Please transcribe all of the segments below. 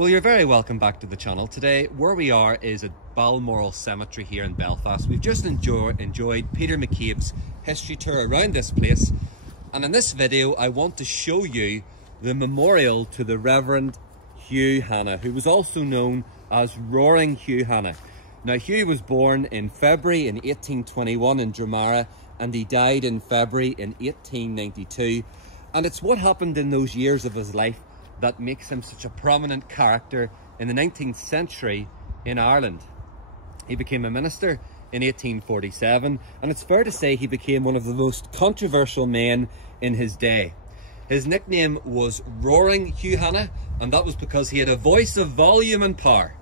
Well, you're very welcome back to the channel. Today, where we are is at Balmoral Cemetery here in Belfast. We've just enjoyed Peter McCabe's history tour around this place. And in this video, I want to show you the memorial to the Reverend Hugh Hanna, who was also known as Roaring Hugh Hanna. Now, Hugh was born in February in 1821 in Dromara, and he died in February in 1892. And it's what happened in those years of his life that makes him such a prominent character in the 19th century in Ireland. He became a minister in 1847, and it's fair to say he became one of the most controversial men in his day. His nickname was Roaring Hugh Hanna, and that was because he had a voice of volume and power.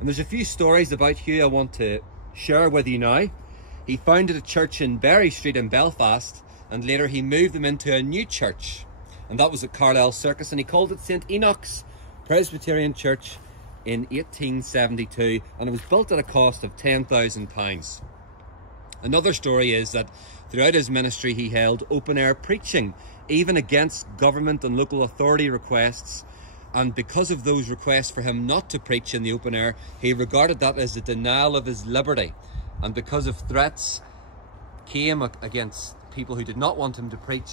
And there's a few stories about Hugh I want to share with you now. He founded a church in Berry Street in Belfast, and later he moved them into a new church, and that was at Carlisle Circus, and he called it St. Enoch's Presbyterian Church in 1872, and it was built at a cost of £10,000. Another story is that throughout his ministry he held open-air preaching, even against government and local authority requests, and because of those requests for him not to preach in the open air, he regarded that as a denial of his liberty. And because of threats came against people who did not want him to preach,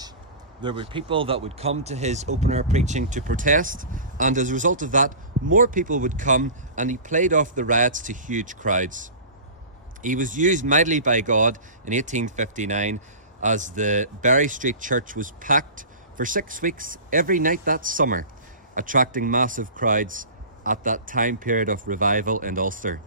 there were people that would come to his open-air preaching to protest, and as a result of that, more people would come, and he played off the riots to huge crowds. He was used mightily by God in 1859 as the Berry Street Church was packed for 6 weeks every night that summer, attracting massive crowds at that time period of revival in Ulster.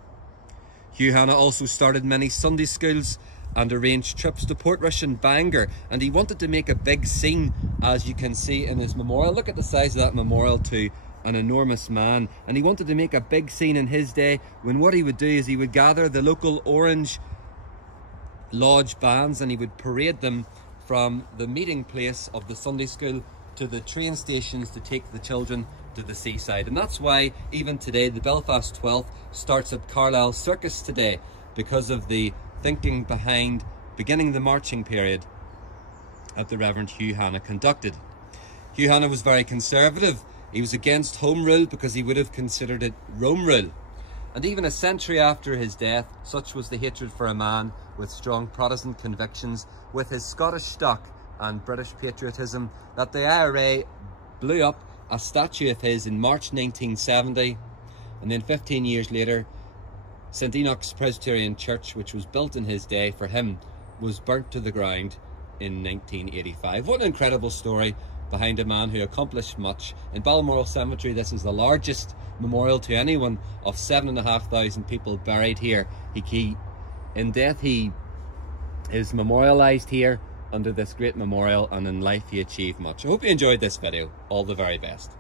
Hugh Hanna also started many Sunday schools and arranged trips to Portrush and Bangor, and he wanted to make a big scene, as you can see in his memorial. Look at the size of that memorial to an enormous man, and he wanted to make a big scene in his day, when what he would do is he would gather the local Orange Lodge bands and he would parade them from the meeting place of the Sunday school to the train stations to take the children to the seaside. And that's why even today the Belfast 12th starts at Carlisle Circus today, because of the thinking behind beginning the marching period that the Reverend Hugh Hanna conducted. Hugh Hanna was very conservative. He was against Home Rule because he would have considered it Rome Rule. And even a century after his death, such was the hatred for a man with strong Protestant convictions, with his Scottish stock and British patriotism, that the IRA blew up a statue of his in March 1970, and then 15 years later St. Enoch's Presbyterian Church, which was built in his day for him, was burnt to the ground in 1985. What an incredible story behind a man who accomplished much. In Balmoral Cemetery, this is the largest memorial to anyone, of 7,500 people buried here. In death, he is memorialised here under this great memorial, and in life he achieved much. I hope you enjoyed this video. All the very best.